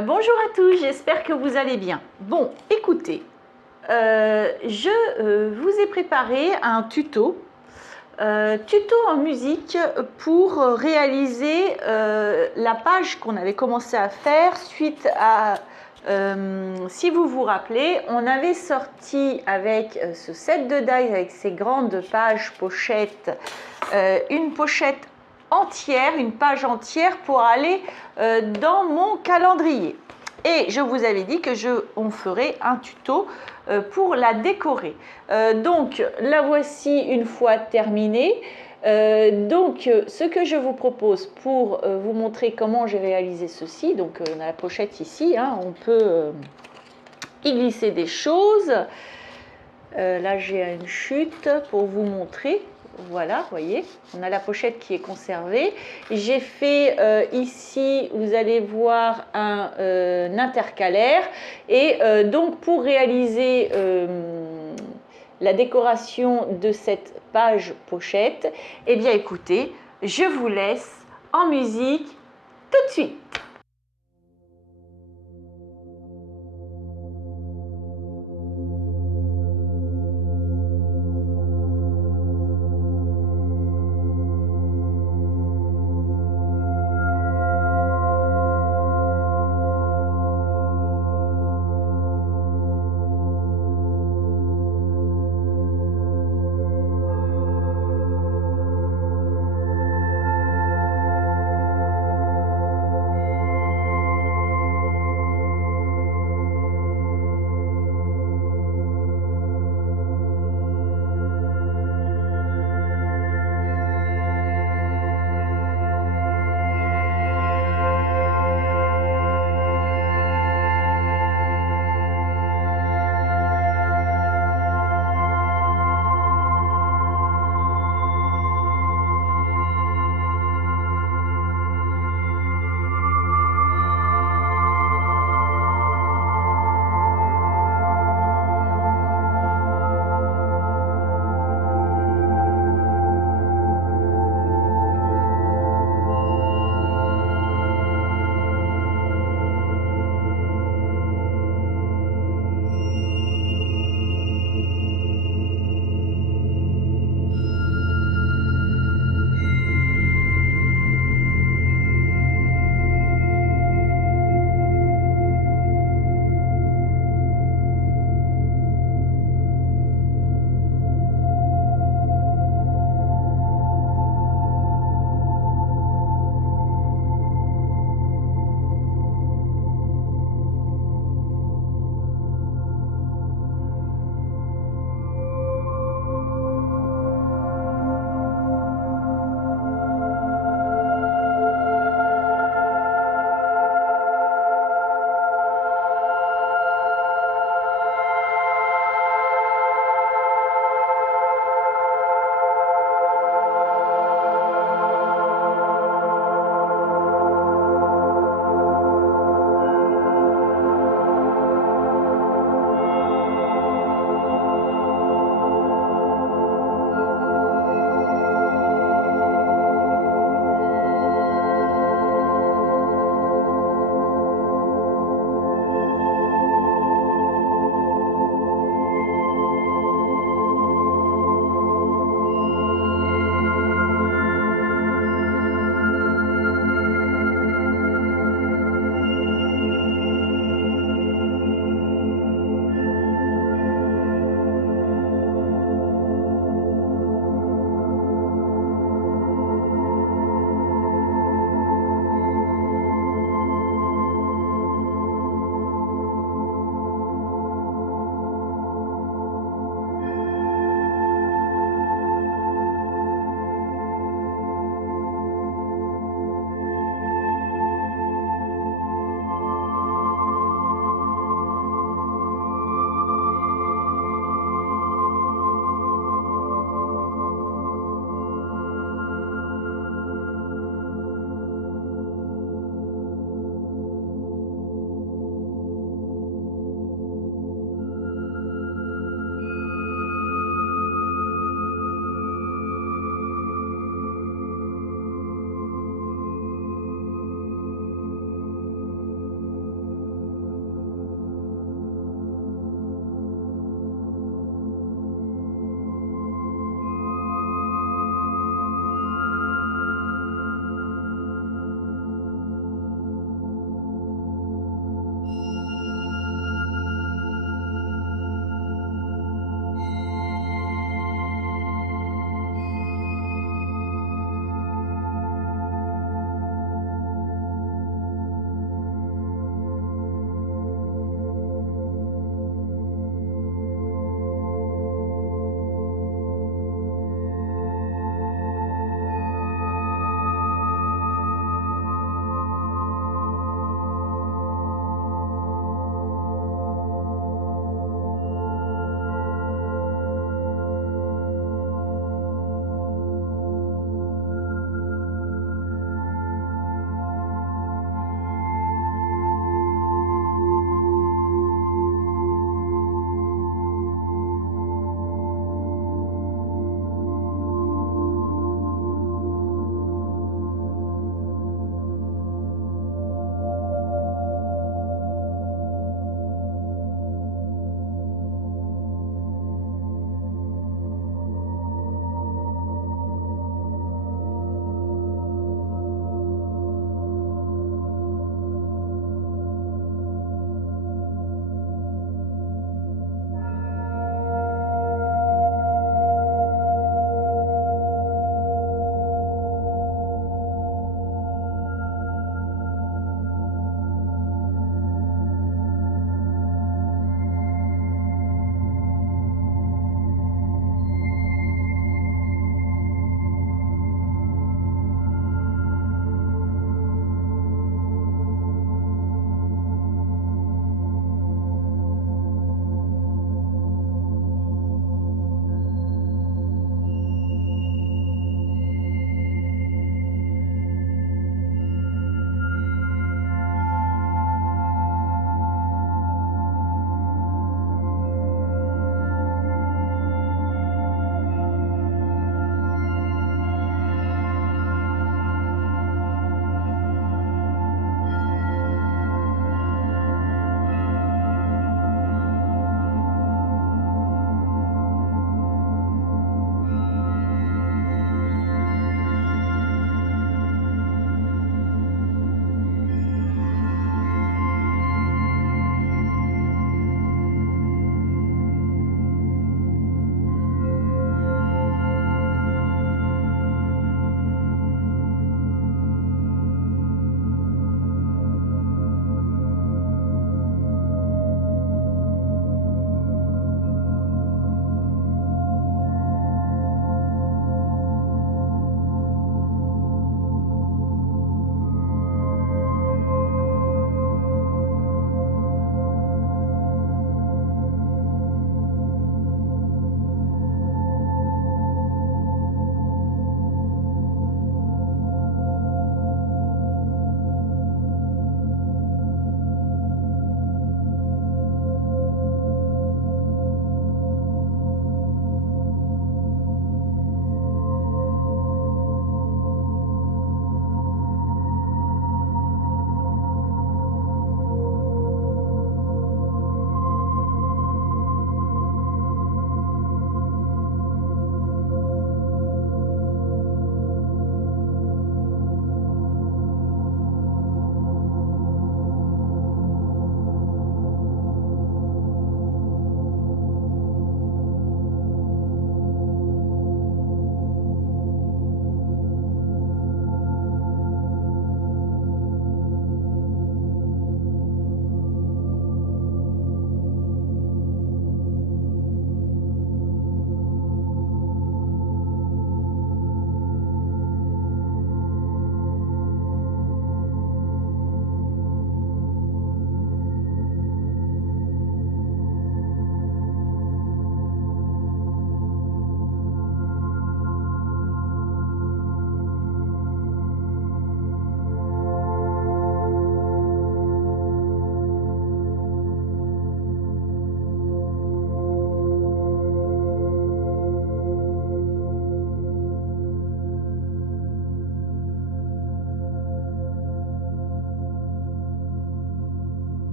Bonjour à tous, j'espère que vous allez bien. Bon, écoutez, je vous ai préparé un tuto, en musique pour réaliser la page qu'on avait commencé à faire suite à, si vous vous rappelez, on avait sorti avec ce set de dies, avec ces grandes pages pochettes, une pochette entière, une page entière pour aller dans mon calendrier. Et je vous avais dit que on ferait un tuto pour la décorer. Donc la voici une fois terminée. Ce que je vous propose pour vous montrer comment j'ai réalisé ceci, donc on a la pochette ici, hein, on peut y glisser des choses. Là j'ai une chute pour vous montrer. Voilà, voyez, on a la pochette qui est conservée. J'ai fait ici, vous allez voir un intercalaire. Et donc pour réaliser la décoration de cette page pochette, eh bien écoutez, je vous laisse en musique tout de suite.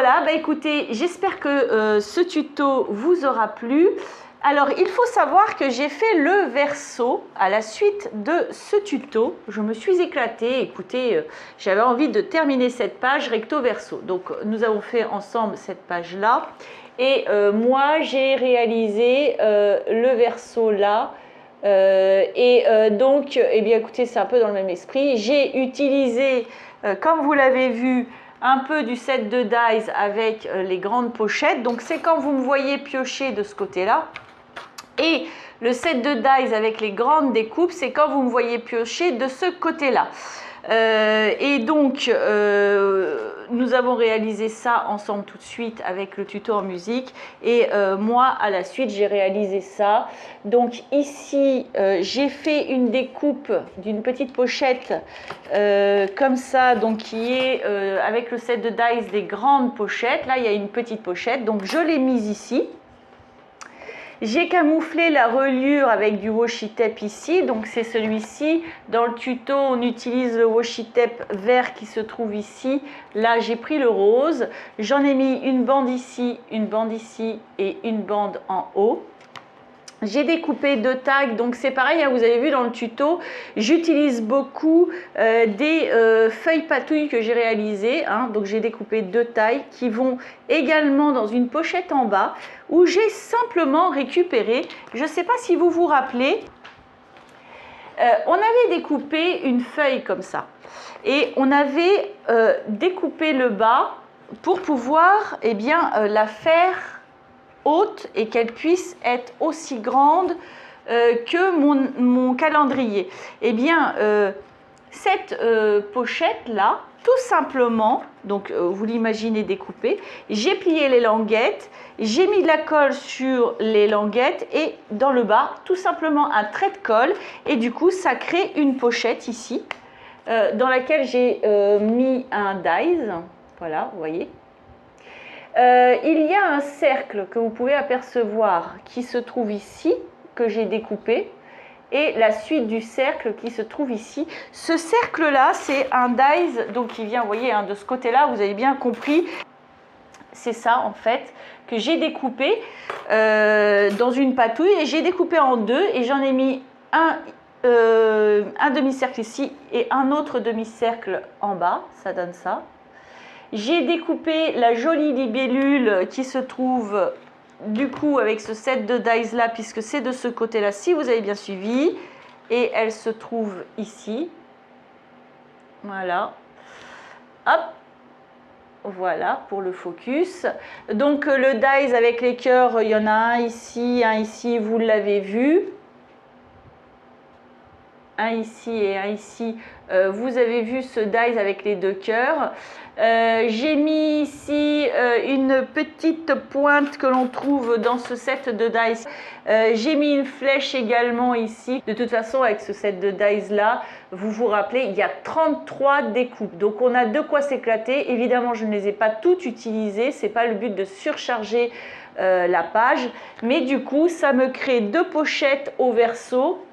voilà, bah écoutez, j'espère que ce tuto vous aura plu. Alors, il faut savoir que j'ai fait le verso à la suite de ce tuto. Je me suis éclatée. Écoutez, j'avais envie de terminer cette page recto verso. Donc, nous avons fait ensemble cette page-là. Et moi, j'ai réalisé le verso là. Donc, eh bien, écoutez, c'est un peu dans le même esprit. J'ai utilisé, comme vous l'avez vu, un peu du set de dies avec les grandes pochettes. Donc, c'est quand vous me voyez piocher de ce côté-là. Et le set de dies avec les grandes découpes, c'est quand vous me voyez piocher de ce côté-là. Et donc, nous avons réalisé ça ensemble tout de suite avec le tuto en musique. Et moi, à la suite, j'ai réalisé ça. Donc ici, j'ai fait une découpe d'une petite pochette comme ça, donc qui est avec le set de dies des grandes pochettes. Là, il y a une petite pochette, donc je l'ai mise ici. J'ai camouflé la reliure avec du washi tape ici, donc c'est celui-ci. Dans le tuto, on utilise le washi tape vert qui se trouve ici. Là, j'ai pris le rose. J'en ai mis une bande ici et une bande en haut. J'ai découpé 2 tags, donc c'est pareil, hein, vous avez vu dans le tuto, j'utilise beaucoup des feuilles patouilles que j'ai réalisées, hein, donc j'ai découpé 2 tailles qui vont également dans une pochette en bas où j'ai simplement récupéré, je ne sais pas si vous vous rappelez, on avait découpé une feuille comme ça et on avait découpé le bas pour pouvoir eh bien, la faire haute et qu'elle puisse être aussi grande que mon calendrier. Eh bien, cette pochette là, tout simplement, donc vous l'imaginez découpée, j'ai plié les languettes, j'ai mis de la colle sur les languettes et dans le bas, tout simplement un trait de colle et du coup, ça crée une pochette ici dans laquelle j'ai mis un dies, voilà, vous voyez. Il y a un cercle que vous pouvez apercevoir qui se trouve ici, que j'ai découpé, et la suite du cercle qui se trouve ici. Ce cercle-là, c'est un dies, donc qui vient, vous voyez, hein, de ce côté-là, vous avez bien compris. C'est ça, en fait, que j'ai découpé dans une patouille, et j'ai découpé en deux, et j'en ai mis un demi-cercle ici, et un autre demi-cercle en bas, ça donne ça. J'ai découpé la jolie libellule qui se trouve du coup avec ce set de dies là, puisque c'est de ce côté là, si vous avez bien suivi, et elle se trouve ici. Voilà. Hop. Voilà pour le focus. Donc le dies avec les cœurs, il y en a un ici, vous l'avez vu. Un ici et un ici, vous avez vu ce dies avec les 2 cœurs. J'ai mis ici une petite pointe que l'on trouve dans ce set de dies. J'ai mis une flèche également ici. De toute façon, avec ce set de dies là, vous vous rappelez, il y a 33 découpes. Donc on a de quoi s'éclater. Évidemment, je ne les ai pas toutes utilisées. Ce n'est pas le but de surcharger la page. Mais du coup, ça me crée 2 pochettes au verso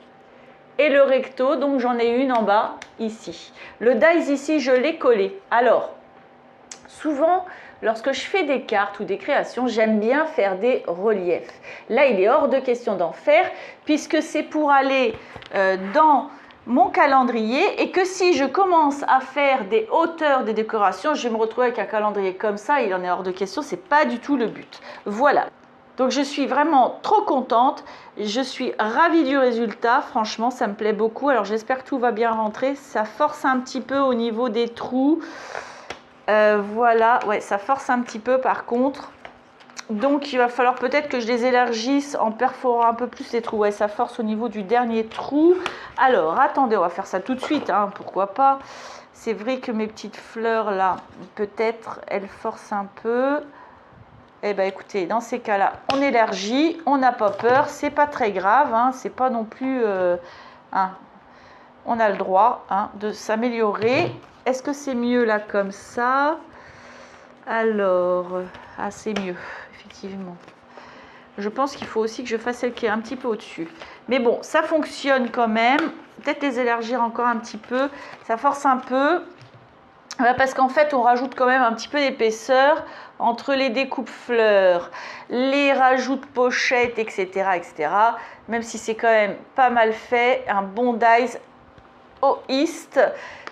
et le recto, donc j'en ai une en bas ici. Le dies ici, je l'ai collé. Alors, souvent, lorsque je fais des cartes ou des créations, j'aime bien faire des reliefs. Là, il est hors de question d'en faire, puisque c'est pour aller dans mon calendrier, et que si je commence à faire des hauteurs des décorations, je vais me retrouver avec un calendrier comme ça, il en est hors de question, c'est pas du tout le but. Voilà. Donc je suis vraiment trop contente, je suis ravie du résultat, franchement ça me plaît beaucoup. Alors j'espère que tout va bien rentrer, ça force un petit peu au niveau des trous, voilà, ouais, ça force un petit peu par contre. Donc il va falloir peut-être que je les élargisse en perforant un peu plus les trous, ouais, ça force au niveau du dernier trou. Alors attendez, on va faire ça tout de suite, hein, pourquoi pas. C'est vrai que mes petites fleurs là, peut-être elles forcent un peu. Eh bien écoutez, dans ces cas-là, on élargit, on n'a pas peur, c'est pas très grave, hein, c'est pas non plus... hein, on a le droit hein, de s'améliorer. Est-ce que c'est mieux là comme ça? Alors, ah c'est mieux, effectivement. Je pense qu'il faut aussi que je fasse celle qui est un petit peu au-dessus. Mais bon, ça fonctionne quand même. Peut-être les élargir encore un petit peu, ça force un peu. Parce qu'en fait, on rajoute quand même un petit peu d'épaisseur entre les découpes fleurs, les rajouts de pochettes, etc., etc. Même si c'est quand même pas mal fait, un bon dies au East,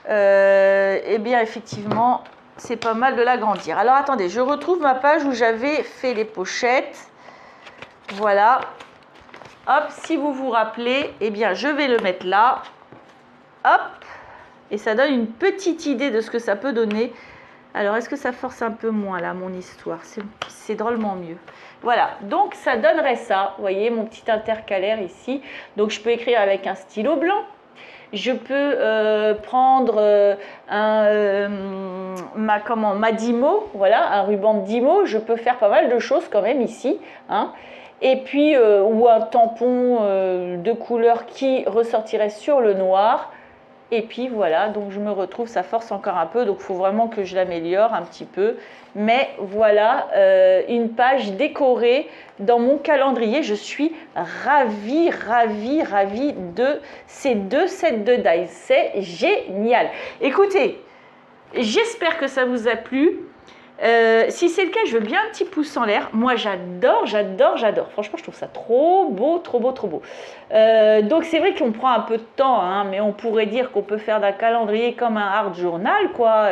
eh bien effectivement, c'est pas mal de l'agrandir. Alors attendez, je retrouve ma page où j'avais fait les pochettes. Voilà. Hop, si vous vous rappelez, eh bien je vais le mettre là. Hop. Et ça donne une petite idée de ce que ça peut donner. Alors, est-ce que ça force un peu moins, là, mon histoire? C'est drôlement mieux. Voilà, donc ça donnerait ça. Vous voyez, mon petit intercalaire ici. Donc, je peux écrire avec un stylo blanc. Je peux prendre ma Dymo, voilà, un ruban de Dymo. Je peux faire pas mal de choses quand même ici, hein. Et puis, ou un tampon de couleur qui ressortirait sur le noir. Et puis voilà, donc je me retrouve, ça force encore un peu, donc il faut vraiment que je l'améliore un petit peu. Mais voilà, une page décorée dans mon calendrier. Je suis ravie, ravie, ravie de ces 2 sets de dies. C'est génial. Écoutez, j'espère que ça vous a plu. Si c'est le cas, je veux bien un petit pouce en l'air. Moi, j'adore, j'adore, j'adore. Franchement, je trouve ça trop beau, trop beau, trop beau. Donc, c'est vrai qu'on prend un peu de temps, hein, mais on pourrait dire qu'on peut faire d'un calendrier comme un hard journal, quoi.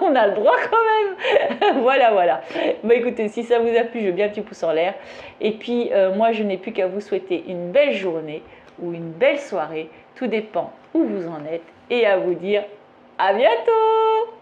On a le droit quand même. Voilà, voilà. Bon, écoutez, si ça vous a plu, je veux bien un petit pouce en l'air. Et puis, moi, je n'ai plus qu'à vous souhaiter une belle journée ou une belle soirée. Tout dépend où vous en êtes. Et à vous dire à bientôt!